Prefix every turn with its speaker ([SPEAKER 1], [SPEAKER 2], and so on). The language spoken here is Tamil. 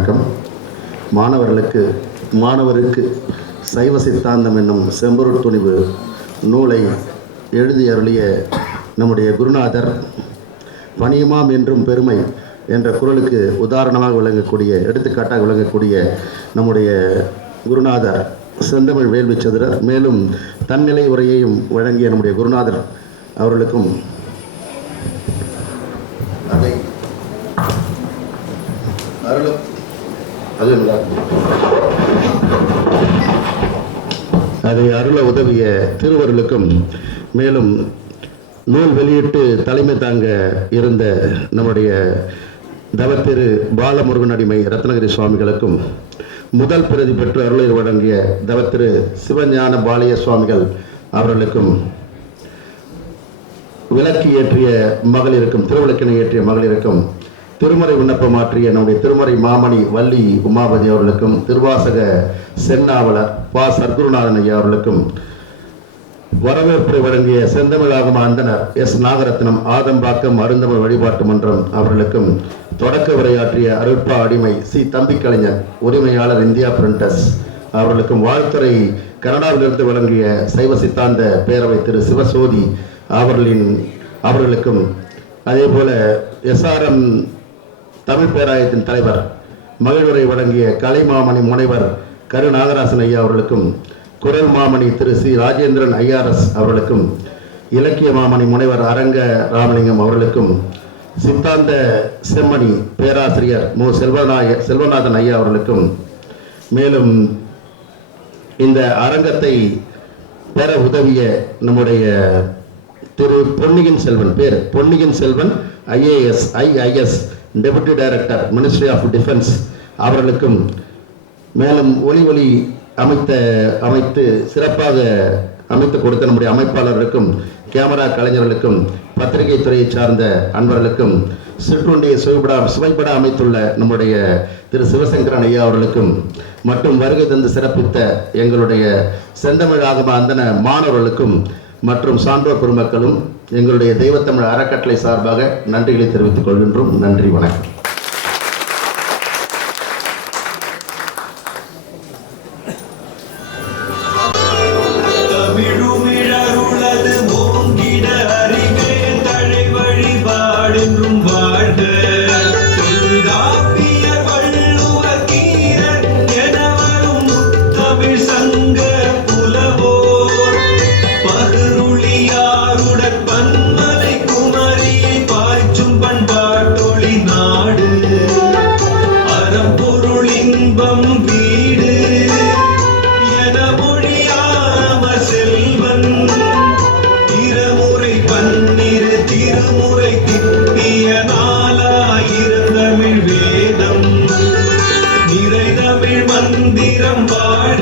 [SPEAKER 1] வணக்கம். மாணவர்களுக்கு மாணவருக்கு சைவ சித்தாந்தம் என்னும் செம்பொருள் துணிவு நூலை எழுதி அருளிய நம்முடைய குருநாதர் பணியுமாம் என்றும் பெருமை என்ற குரலுக்கு உதாரணமாக விளங்கக்கூடிய எடுத்துக்காட்டாக விளங்கக்கூடிய நம்முடைய குருநாதர் செந்தமிழ் வேள்வி சதுரர் மேலும் தன்னிலை உரையையும் வழங்கிய நம்முடைய குருநாதர் அவர்களுக்கும் அது அதை அருள உதவிய திருவருளுக்கும் மேலும் நூல் வெளியிட்டு தலைமை தாங்க இருந்த நம்முடைய தவத்திரு பாலமுருகன் அடிமை ரத்னகிரி சுவாமிகளுக்கும் முதல் பிரதி பெற்று அருளை வழங்கிய தவத்திரு சிவஞான பாலிய சுவாமிகள் அவர்களுக்கும் விளக்கு ஏற்றிய மகளிருக்கும் திருவிளக்கினை ஏற்றிய மகளிருக்கும் திருமறை விண்ணப்பம் ஆற்றிய நம்முடைய திருமறை மாமணி வள்ளி உமாபதி அவர்களுக்கும் திருவாசக சென்னாவலர் பா. சர்க்குருநாதன் ஐயா அவர்களுக்கும் வரவேற்பை வழங்கிய செந்தமிழாகம அந்தனர் எஸ். நாகரத்னம் ஆதம்பாக்கம் அருந்தமிழ் வழிபாட்டு மன்றம் அவர்களுக்கும் தொடக்க உரையாற்றிய அருட்பா அடிமை சி. தம்பி கலைஞர் உரிமையாளர் இந்தியா பிரிண்டர்ஸ் அவர்களுக்கும் வாழ்த்துறை கனடாவிலிருந்து வழங்கிய சைவ சித்தாந்த பேரவை திரு. சிவசோதி அவர்களின் அவர்களுக்கும் அதே போல எஸ்ஆர்எம் தமிழ் பேராயத்தின் தலைவர் மகிழ்வுரை வழங்கிய கலைமாமணி முனைவர் கரு நாகராசன் ஐயா அவர்களுக்கும் குரல் மாமணி திரு சி ராஜேந்திரன் ஐஆர்எஸ் அவர்களுக்கும் இலக்கிய மாமணி முனைவர் அரங்க ராமலிங்கம் அவர்களுக்கும் சித்தாந்த செம்மணி பேராசிரியர் மு. செல்வநாய செல்வநாதன் ஐயா அவர்களுக்கும் மேலும் இந்த அரங்கத்தை பெற உதவிய நம்முடைய திரு பொன்னியின் செல்வன் பேர் Ponniyin Selvan IAS IIS deputy director ministry of defence அவர்களுக்கும் மேலும் ஒளி ஒளி அமைத்த அமைத்து சிறப்பாக அமைத்து கொடுத்த நம்முடைய அமைப்பாளர்களுக்கும் கேமரா கலைஞர்களுக்கும் பத்திரிகை துறையை சார்ந்த அன்பர்களுக்கும் சிற்றுண்டியை சுவைபட சுவைபட அமைத்துள்ள நம்முடைய திரு சிவசங்கரன் ஐயா அவர்களுக்கும் மற்றும் வருகை தந்து சிறப்பித்த எங்களுடைய செந்தமிழ் ஆகம அந்தன மாணவர்களுக்கும் மற்றும் சான்றோர் பெருமக்களும் எங்களுடைய தெய்வத்தமிழ் அறக்கட்டளை சார்பாக நன்றிகளை தெரிவித்துக் கொள்கின்றோம். நன்றி வணக்கம்.
[SPEAKER 2] மந்திரம் வாழ